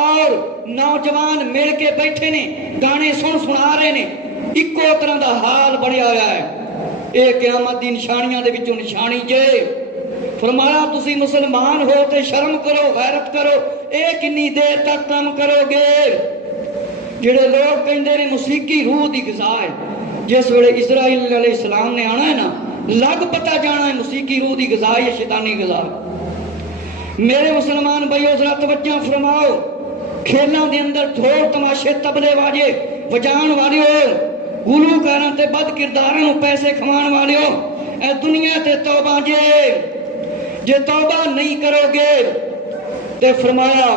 اور نوجوان مل کے بیٹھے نے گانے سنا رہے نے، اکو طرح دا حال بڑھیا ہوا ہے۔ اے قیامت دی نشانیاں دے وچوں نشانی جے۔ فرمایا تسی مسلمان ہو تے شرم کرو، غیرت کرو، اے کنی دیر تک کام کرو گے؟ جڑے لوگ کہندے نے موسیقی روح دی غذا ہے، جس ویلے اسرائیل علیہ السلام نے آنا ہے نا، لگ پتہ جانا ہے موسیقی روح دی غذا یا شیطانی غذا۔ میرے مسلمان بھائیو ذرا توجہ فرماؤ، کھیلاں دے اندر ڈھول تماشے تبلے واجے وجان والے ہو، گلوکاراں تے بد کرداراں نوں پیسے کھوان والے ہو، اے دنیا تے توبہ جے توبہ نہیں کرو گے تے فرمایا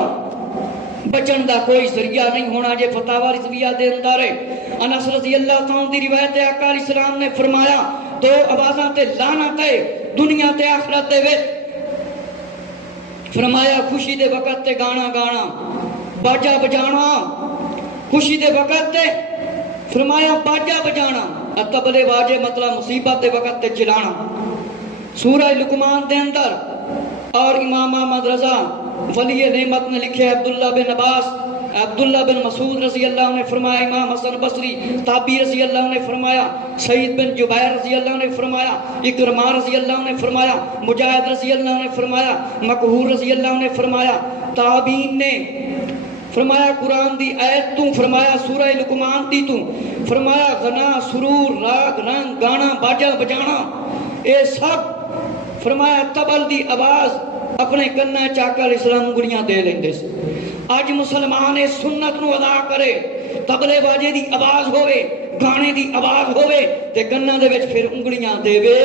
بچن دا کوئی ذریعہ نہیں ہونا جے۔ فتاوی رضویہ دے اندر انس رضی اللہ تعالیٰ دی روایت ہے، آقا علیہ السلام نے فرمایا دو آوازاں تے لعنت ہے دنیا تے آخرت دے وچ۔ فرمایا خوشی دے وقت تے گانا گانا، باجا بجانا، خوشی دے وقت تے فرمایا باجا بجانا، تبلے واجے مطلب مصیبت دے وقت تے چلانا۔ سورہ لقمان دے اندر اور امام احمد رضا ولی نعمت نے لکھے، عبداللہ بن عباس، عبداللہ بن مسعود رضی اللہ عنہ نے فرمایا، امام حسن بصری تابعی رضی اللہ عنہ نے فرمایا، سعید بن جبیر رضی اللہ عنہ نے فرمایا، اکرمہ رضی اللہ عنہ نے فرمایا، مجاہد رضی اللہ عنہ نے فرمایا، مقہور رضی اللہ عنہ نے فرمایا، تابعین نے فرمایا قرآن دی آیت تو، فرمایا سورہ لقمان دی تو، فرمایا غنا سرور راگ رنگ گانا باجا بجانا، اے سب فرمایا تبل دی آواز اپنے کنہ چاکا علیہ السلام انگلیاں دے لیندے سے۔ آج مسلمان سنت نو ادا کرے، تبلے باجے دی آواز ہوئے، گانے دی آواز ہوئے تے کنہ دے وچ پھر انگلیاں دے وے۔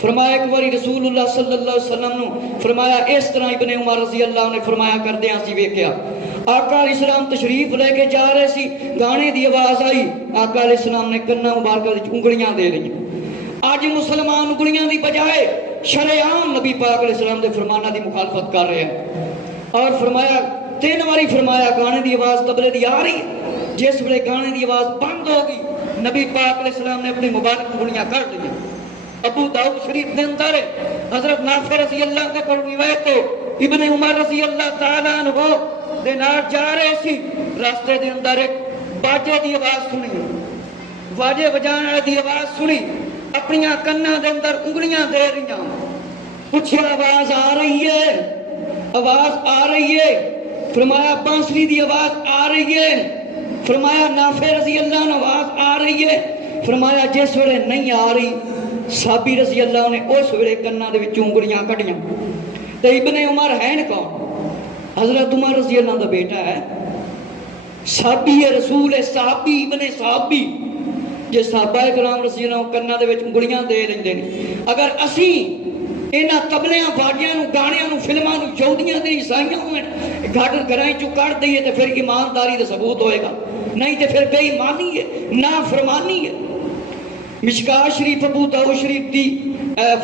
فرمایا ایک باری رسول اللہ صلی اللہ علیہ وسلم نے فرمایا اس طرح ابن عمر رضی اللہ عنہ نے فرمایا کردے ہاں سی ویکھیا، آقا علیہ السلام تشریف لے کے جا رہے سی، گانے دی آواز آئی، آقا علیہ السلام نے کنہ مبارکہ وچ انگلیاں دے لیں۔ آج مسلمان انگلیاں دی بجائے شرعام نبی پاک علیہ السلام دے فرمانہ دی مخالفت کر رہے ہیں، اور فرمایا 3 باری فرمایا گانے دی آواز تبلے دی آ رہی، جس ویلے گانے دی آواز بند ہو گئی نبی پاک علیہ السلام نے اپنی مبارک انگلیاں کر لی۔ ابو داؤد شریف دے اندر حضرت نافع رضی اللہ عنہ کو روایت ہے، ابن عمر رضی اللہ تعالیٰ عنہ دے نال جا رہے سی، راستے دے اندر ایک باجے دی آواز سنی، باجے بجان والے دی آواز سنی، اپنی کناں دے اندر انگلیاں دے رہی، پوچھا آواز آ رہی ہے، آواز آ رہی ہے، فرمایا بانسری دی آواز آ رہی ہے، فرمایا نافع رضی اللہ عنہ آواز آ رہی ہے، فرمایا جس ویلے نہیں آ رہی صحابی رضی اللہ نے اس ویلے کناں دے وچوں انگلیاں کڈیاں۔ تے ابن عمر ہے نا کون؟ حضرت عمر رضی اللہ دا بیٹا ہے، صحابی رسول ہے، صحابی ابن صحابی، جے صحابہ کرام رضی اللہ کناں دے وچ انگلیاں دے لیندے نے۔ اگر اسی انہاں تبلیاں باجیاں نو گانیاں نو فلماں نو یہودیاں تے عیسائیاں ہوئے گھر گھراں چوں کڈ دئیے تے پھر ایمانداری دا ثبوت ہوئے گا، نہیں تے پھر بے ایمانی ہے، نافرمانی ہے۔ مشکاہ شریف ابو داؤد شریف دی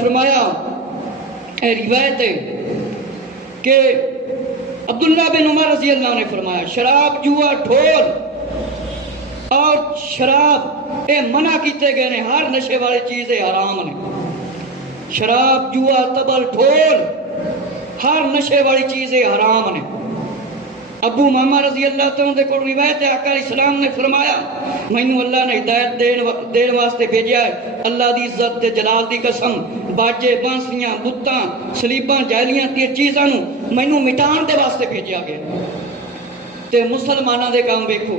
فرمایا روایت ہے کہ عبداللہ بن عمر رضی اللہ نے فرمایا شراب جوا ڈھول اور شراب اے منع کیتے گئے نے، ہر نشے والی چیزیں حرام نے، شراب جوا تبل ڈھول ہر نشے والی چیزیں حرام نے۔ ابو ماما رضی اللہ تعالیٰ کو روایت ہے، آقا علیہ السلام نے فرمایا مینوں اللہ نے ہدایت دین واسطے بھیجا ہے، اللہ دی عزت تے جلال دی قسم باجے بانسریاں بتاں سلیباں جاہلیاں تے چیزاں نو مینوں مٹان دے واسطے بھیجا گیا۔ تے مسلماناں دے کام ویکھو،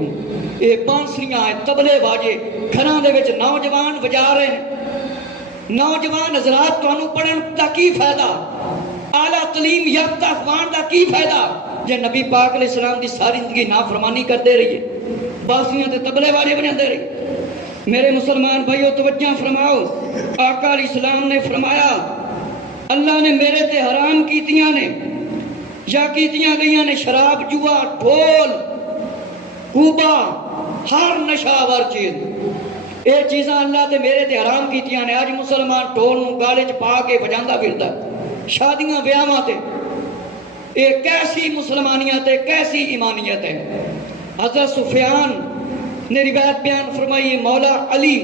اے بانسریاں تبلے باجے گھراں دے وچ نوجوان وجا رہے ہیں، نوجوان حضرات تانوں پڑھن دا کی فائدہ، اعلیٰ تعلیم یافتہ افغان دا کی فائدہ جے نبی پاک علیہ السلام دی ساری زندگی نافرمانی کر دے رہی ہے، باسیاں تے تبلے والے بنے دے رہی۔ میرے مسلمان بھائیو توجہ فرماؤ، آقا علیہ السلام نے فرمایا اللہ نے میرے تے حرام کیتیاں نے یا کیتیاں گئیاں نے شراب جوا ڈھول کوبا ہر نشاور چیز، اے چیزاں اللہ تے میرے تے حرام کیتیاں نے۔ آج مسلمان ڈھول نو گالے چ پا کے بجاندا پھردا، شادیاں بیاواں تے یہ کیسی مسلمانیت ہے، کیسی ایمانیت ہے۔ حضرت سفیان نے روایت بیان فرمائی، مولا علی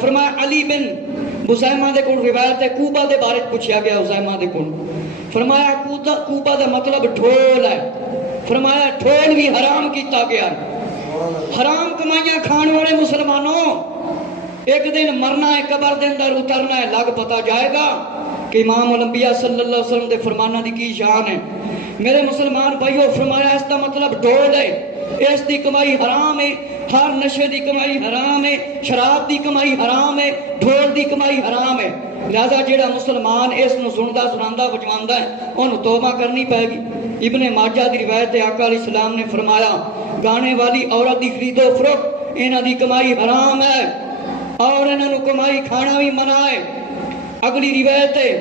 فرمایا علی بن حذیمہ دے کول روایت ہے، کوبا دے بارے پوچھا گیا حذیمہ دے کول، فرمایا کوبا دا مطلب ڈھول ہے، فرمایا ڈھول بھی حرام کیتا گیا ہے۔ حرام کمائیاں کھان والے مسلمانوں، ایک دن مرنا ہے، قبر دے اندر اترنا ہے، لگ پتا جائے گا کہ امام الانبیاء صلی اللہ علیہ وسلم دے فرمانہ دی کی شان ہے۔ میرے مسلمان بھائیو، فرمایا اس کا مطلب ڈھول ہے، اس دی کمائی حرام ہے، ہر نشے دی کمائی حرام ہے، شراب دی کمائی حرام ہے، ڈھول دی کمائی حرام ہے۔ لہذا جیڑا مسلمان اس نو سندا سناندا بجواندا ہے انہوں توبہ کرنی پائے گی۔ ابن ماجہ دی روایت ہے، آقا علیہ السلام نے فرمایا گانے والی عورت دی خرید و فروخت انہاں دی کمائی حرام ہے اور انہاں نو کمائی کھانا بھی منع ہے۔ اگلی روایت ہے،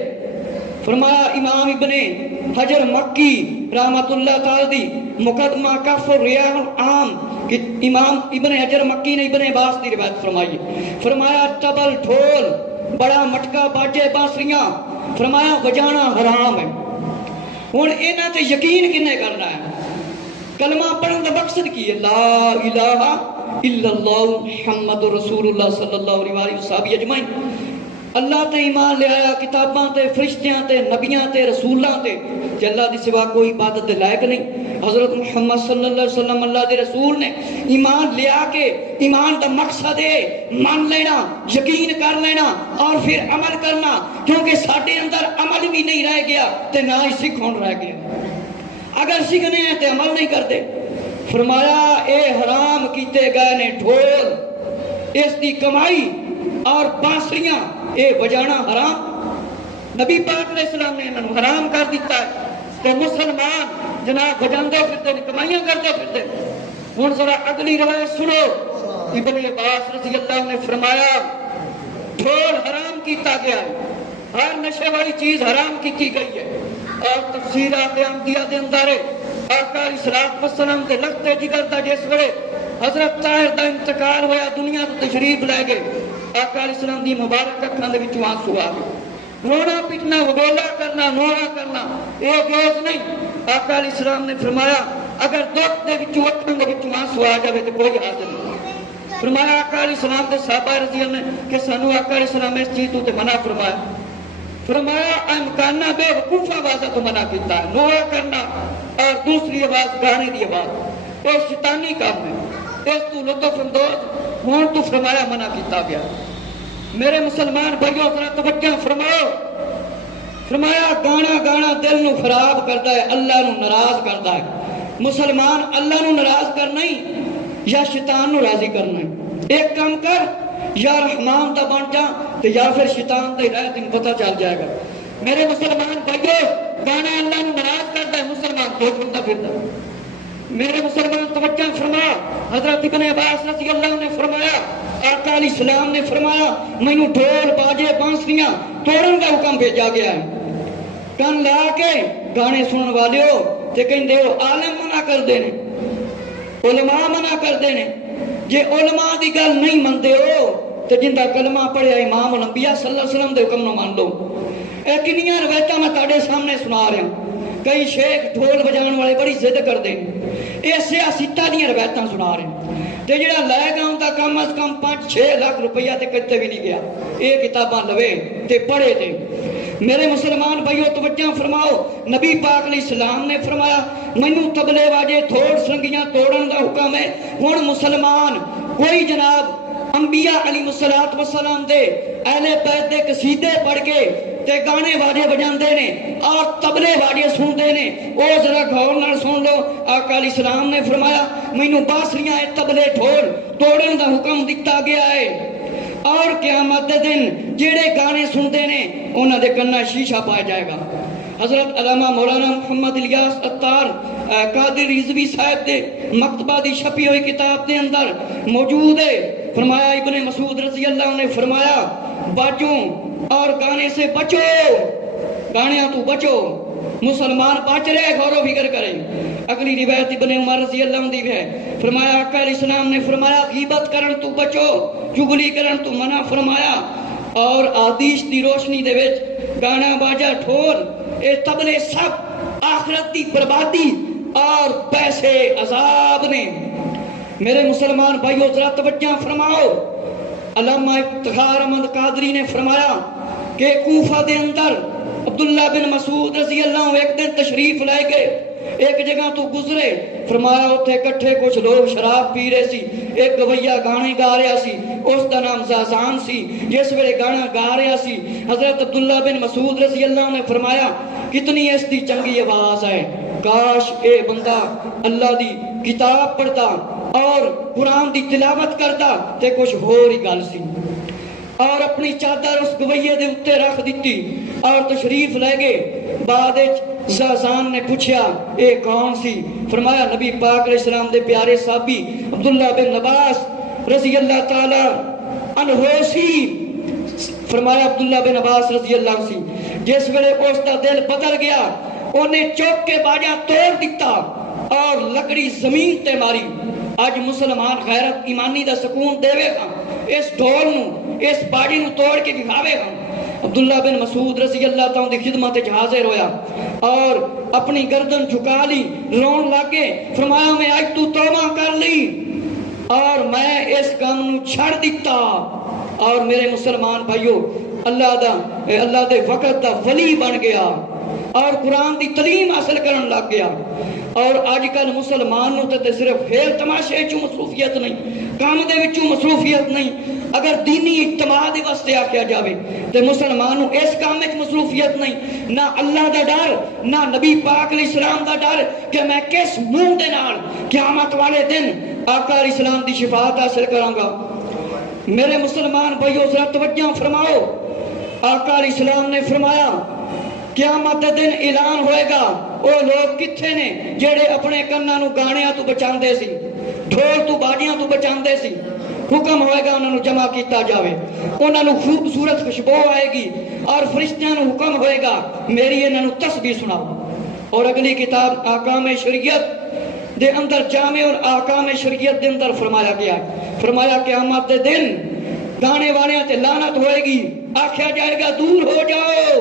فرمایا امام ابن حجر مکی رحمت اللہ تعالی دی مقدمہ کف ریاح العام کہ امام ابن حجر مکی نے ابن عباس دی روایت فرمائی، فرمایا تبل ڈھول بڑا مٹکا باجے بانسریاں فرمایا بجانا حرام ہے۔ ہن انہاں تے یقین کنے کرنا ہے؟ کلمہ پڑھن دا مقصد کی ہے؟ لا الہ الا اللہ محمد رسول اللہ صلی اللہ علیہ وآلہ اجمعین۔ اللہ تے ایمان لے آیا، کتاباں تے فرشتیاں تے نبیاں تے رسولاں تے کہ اللہ دی سوا کوئی عبادت دے لائق نہیں۔ حضرت محمد صلی اللہ علیہ وسلم اللہ دے رسول نے ایمان لے آ کے ایمان دا مقصد ہے مان لینا، یقین کر لینا اور پھر عمل کرنا، کیونکہ ساڈے اندر عمل بھی نہیں رہ گیا تے نہ ہی سکھ ہون رہ گیا۔ اگر سیکھنے ہیں تے عمل نہیں کرتے۔ فرمایا اے حرام کیتے گئے نے ڈھول، اس دی کمائی اور بانسریاں اے بجانا حرام۔ نبی پاک علیہ السلام نے انہوں حرام کر دیتا ہے کہ مسلمان جناب بجاندے پھرتے ہیں، کمائیاں کرتے پھرتے ہیں۔ ہن ذرا اگلی روایت سنو، ابن عباس رضی اللہ نے فرمایا ڈھول حرام کیتا گیا ہے، ہر نشے والی چیز حرام کی گئی ہے۔ اور تفسیرات احمدیہ دے اندر آقا علیہ السلام کے لگتے جگر دا جس ویلے حضرت طاہر دا انتقال ہویا، دنیا تو تشریف لے گئے، آقا علیہ السلام دی مبارک اکھاں دے وچوں آنسو آ گئے۔ رونا پیٹنا، وبولا کرنا، نوحہ کرنا یہ جائز نہیں۔ آقا علیہ السلام نے فرمایا اگر دکھ دے وچوں اکھاں دے وچوں آنسو آ جاوے تو کوئی حرج نہیں۔ فرمایا آقا علیہ السلام دے صحابہ رضی اللہ عنہ کہ سانو آقا علیہ السلام اس چیز تو منع فرمایا، فرمایا امکانہ بے وقوف آوازہ تو منع کیتا ہے، نوحہ کرنا اور دوسری آواز گانے دی آواز یہ شیطانی کام ہے، اس تو لطف اندوز ہون تو فرمایا منع کیتا گیا۔ میرے مسلمان بھائیوں ذرا توجہ فرماؤ، فرمایا گانا گانا دل نو خراب کرتا ہے، اللہ نو ناراض کرتا ہے۔ مسلمان اللہ نو ناراض کرنا ہی یا شیطان نو راضی کرنا ہے، ایک کام کر، یا رحمان تا بن جا تو یا پھر شیطان تے رہ تین پتہ چل جائے گا۔ میرے مسلمان بھائیوں گانا اللہ نو ناراض کرتا ہے، مسلمان تو چھوڑتا پھرتا۔ میرے مسلمان توجہ فرما، حضرت ابن عباس رضی اللہ نے فرمایا آقا علیہ السلام نے فرمایا مینوں ڈھول باجے بانسریاں توڑن کا حکم بھیجا گیا ہے۔ کن لا کے گانے سنن والے ہو تے کہندے ہو عالم منع کر دے نے، علماء منع کر دے نے، جے علماء دی گل نہیں مندے ہو تے جندا کلمہ پڑھیا امام الانبیاء صلی اللہ علیہ وسلم دے حکم نو مان لو۔ اے کنیاں روایتاں میں تہاڈے سامنے سنا رہا ہوں، کئی شیخ ڈھول بجان والے بڑی ضد کر دیں، اے سیاستاں دیاں روایتاں سنا رہے ہیں تے جڑا لے گا ہوندا کم از کم 5-6 لاکھ روپیہ تے کتے بھی نہیں گیا، اے کتاباں لوے تے پڑھے تے۔ میرے مسلمان بھائیو توجہ فرماؤ، نبی پاک علیہ السلام نے فرمایا مینوں تبلے واجے تھوڑ سنگیاں توڑن دا حکم ہے۔ ہن مسلمان کوئی جناب انبیاء علیہ السلام دے اہل بیت دے قصیدے پڑھ کے تے گانے واجے بجاندے نے اور تبلے واجے سندے نے، او ذرا غور نال سن لو۔ آقا علیہ السلام نے فرمایا مینوں بانسریاں تبلے ڈھول توڑن دا حکم دتا گیا ہے، اور قیامت دے دن جڑے گانے سندے نے انہاں دے کناں شیشہ پایا جائے گا۔ حضرت علامہ مولانا محمد الیاس عطار قادر رضوی صاحب دے مکتبہ دی چھپی ہوئی کتاب دے اندر موجود ہے، فرمایا ابن مسعود رضی اللہ عنہ نے فرمایا باجوں اور گانے سے بچو، گانیاں تو بچو، مسلمان بچ رہے، غور و فکر کریں۔ اگلی روایت ابن عمر رضی اللہ عنہ دی ہے، فرمایا آقا علیہ السلام نے فرمایا غیبت کرن تو بچو، چغلی کرن تو منع فرمایا، اور آدیش دی روشنی دے وچ گانا باجا ڈھول اے تبلے سب آخرت دی بربادی اور پیسے عذاب نے۔ میرے مسلمان بھائیو ذرا توجہ فرماؤ، علامہ افتخار احمد قادری نے فرمایا کہ کوفہ دے اندر عبداللہ بن مسعود رضی اللہ عنہ ایک دن تشریف لے گئے، ایک جگہ تو گزرے، فرمایا اتھے کٹھے کچھ لوگ شراب پی رہے سی، ایک گویا گانے گا رہا سی، اس دا نام زازان سی، جس ویلے گانا گا رہا سی حضرت عبداللہ بن مسعود رضی اللہ عنہ نے فرمایا کتنی اس دی چنگی آواز ہے، کاش اے بندہ اللہ دی کتاب پڑھتا اور قرآن دی تلاوت کرتا تے کچھ ہو رہی گل سی، اور اپنی چادر اس گویے دے اتے رکھ دیتی اور تشریف لے گئے۔ بعد زازان نے پوچھا اے کون سی؟ فرمایا نبی پاک علیہ السلام دے پیارے صحابی عبداللہ بن عباس رضی اللہ تعالی عنہ سی۔ فرمایا عبداللہ بن عباس رضی اللہ عنہ سی۔ جس ویلے اس دا دل بدل گیا، انہیں چوک کے باجا توڑ دیتا اور لکڑی زمین تے ماری۔ آج مسلمان غیرت ایمانی دا سکون دے گا، اس ڈھول نو اس باڑی نو توڑ کے دکھاوے گا۔ عبداللہ بن مسعود رضی اللہ تعالیٰ دی خدمت حاضر ہویا اور اپنی گردن جھکا لی، رون لگے، فرمایا میں آج تو توبہ کر لی اور میں اس کام نو چھڑ دیتا، اور میرے مسلمان بھائیو اللہ دے وقت دا ولی بن گیا اور قرآن دی تعلیم حاصل کرن لگ گیا۔ اور آج کل مسلمان نو تے صرف کھیل تماشے چوں مصروفیت نہیں، کام دے وچوں مصروفیت نہیں، اگر دینی اجتماع دے واسطے آکھیا جاوے تے مسلمان نو اس کام وچ مصروفیت نہیں، نہ اللہ دا ڈر نہ نبی پاک علیہ السلام دا ڈر کہ میں کس منہ دے نال قیامت والے دن آقا علیہ السلام دی شفاعت حاصل کراں گا۔ میرے مسلمان بھائیو ذرا توجہ فرماؤ، آقا علیہ السلام نے فرمایا قیامت دن اعلان ہوئے گا وہ لوگ کتھے نے جڑے اپنے کناں نو گانیاں تو بچاندے سی، ڈھول تو باڑیاں تو بچاندے سی، حکم ہوئے گا انہوں نے جمع کیتا جاوے، انہوں نے خوبصورت خوشبو آئے گی اور فرشتیاں نو حکم ہوئے گا میری انہوں نے تسبیح سناؤ۔ اور اگلی کتاب احکام شریعت دے اندر جامع اور احکام شریعت دے اندر فرمایا گیا، فرمایا قیامت دے دن گانے والیاں تے لعنت ہوئے گی، آکھیا جائے گا دور ہو جاؤ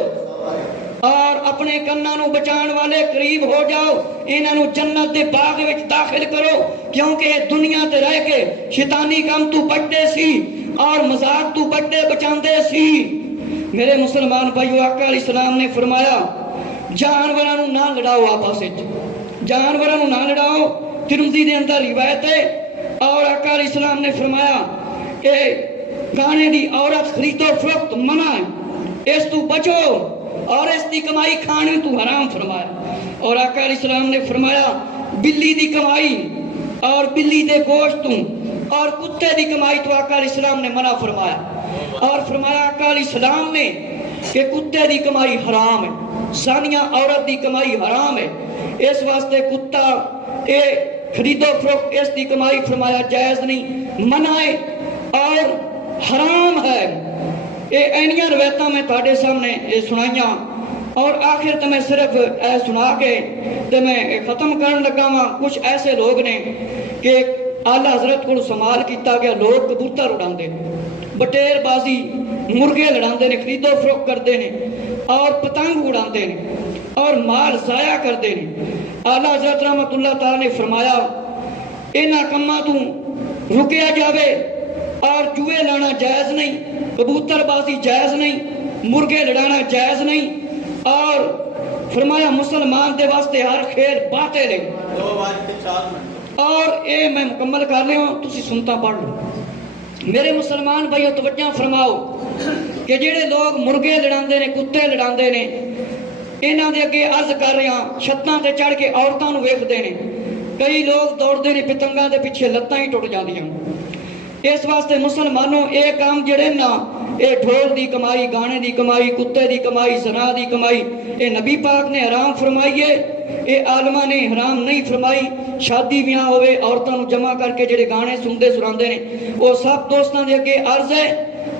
اور اپنے کناں نو بچان والے قریب ہو جاؤ، انہاں نو جنت دے باغ وچ داخل کرو، کیونکہ دنیا تے رہ کے شیطانی کام تو بڑھتے سی اور مذاق تو بڑھتے بچاندے سی۔ میرے مسلمان بھائیو آقا علیہ السلام نے فرمایا جانوراں نو نہ لڑاؤ، آپس وچ جانوراں نو نہ لڑاؤ، ترمذی دے اندر روایت ہے۔ اور آقا علیہ السلام نے فرمایا کہ گانے دی عورت خرید و فروخت منع ہے، اس تو بچو، اور اس دی کمائی کھانے تو حرام فرمایا۔ اور آقا علیہ السلام نے فرمایا بلی دی کمائی اور بلی دے گوشت اور کتے دی کمائی تو آقا علیہ السلام نے منع فرمایا، اور فرمایا آقا علیہ السلام نے کہ کتے دی کمائی حرام ہے، زانیہ عورت دی کمائی حرام ہے، اس واسطے کتا اے خرید و فروخت اس دی کمائی فرمایا جائز نہیں، منع ہے اور حرام ہے۔ یہ اینیاں روایتاں میں تھوڑے سامنے سنائیاں، اور آخر تو میں صرف سنا کے تے میں ختم کرن لگا ہاں۔ کچھ ایسے لوگ نے کہ اعلیٰ حضرت کو سمال کیتا گیا، لوگ کبوتر اڑاندے، بٹیر بازی، مرغے لڑاندے نے، خرید و فروخت کردے نے اور پتنگ اڑاندے نے اور مال ضائع کردے نے۔ اعلیٰ حضرت رحمت اللہ تعالیٰ نے فرمایا انہاں کماں تو رکیا جاوے، اور جوئے لانا جائز نہیں، کبوتر بازی جائز نہیں، مرغے لڑانا جائز نہیں، اور فرمایا مسلمان دے واسطے ہر کھیل باطل ہے۔ اور اے میں مکمل کر رہے ہوں، تسی سنتا پڑھ لو۔ میرے مسلمان بھائیو توجہ فرماؤ کہ جڑے لوگ مرغے لڑاندے نے، کتے لڑاندے نے، انہاں دے اگے عرض کر رہے ہیں، چھتاں تے چڑھ کے عورتاں نو ویکھدے نے، کئی لوگ دوڑدے نے پتنگاں دے پیچھے لتاں ہی ٹوٹ جاندیاں۔ اس واسطے مسلمانوں اے کام جڑے نا، اے ڈھول دی کمائی، گانے دی کمائی، کتے دی کمائی، زنا دی کمائی، اے نبی پاک نے حرام فرمائیے، اے عالمہ نے حرام نہیں فرمائی۔ شادی بیاہ ہوئے عورتاں نو جمع کر کے جڑے گانے سندے سناندے نے، وہ سب دوستاں دے اگے عرض ہے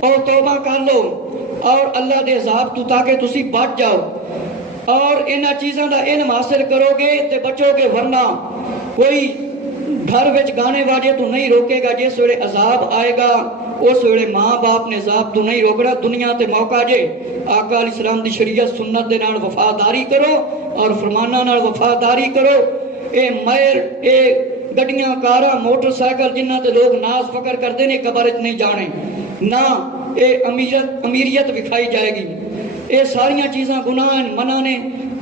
اور توبہ کر لو اور اللہ دے عذاب تو تاکہ تسی بچ جاؤ، اور انہاں چیزاں دا علم حاصل کرو گے تے بچو گے، ورنہ کوئی گھر وچ گانے واجے تو نہیں روکے گا، جس ویلے عذاب آئے گا اس ویلے ماں باپ نے عذاب تو نہیں روکنا۔ دنیا تے موقع جے آقا علیہ السلام دی شریعت سنت دے نال وفاداری کرو اور فرمانہ نال وفاداری کرو۔ اے مہر اے گڈیاں کاراں موٹر سائیکل جنہ تے لوگ ناز فخر کرتے نے قبر وچ نہیں جانے نہ، اے امیریت وکھائی جائے گی۔ اے ساریاں چیزاں گناہ ہیں، منع نے،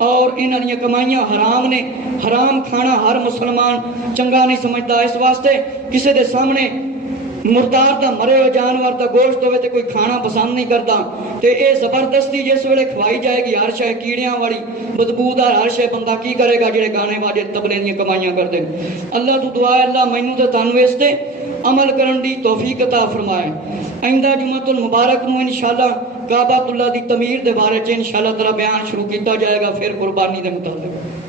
اور انہاں دیاں کمائیاں حرام نے۔ حرام کھانا ہر مسلمان چنگا نہیں سمجھتا، اس واسطے کسے دے سامنے مردار دا مرے ہوئے جانور دا گوشت ہوئے تے کوئی کھانا پسند نہیں کرتا۔ تے اے زبردستی جس ویلے کھوائی جائے گی ہر شے کیڑیاں والی بدبودار ہر شے، بندہ کی کرے گا جڑے گانے واجے تبلے دیاں کمائیاں کر دیں۔ اللہ تو دعا ہے اللہ مینوں تے تانوں اس تے عمل کرن دی توفیق عطا فرمائے۔ آئندہ جمعۃ المبارک نو انشاءاللہ کعبۃ اللہ دی تعمیر دے بارے چ انشاءاللہ تعالی بیان شروع کیتا جائے گا، پھر قربانی دے متعلق۔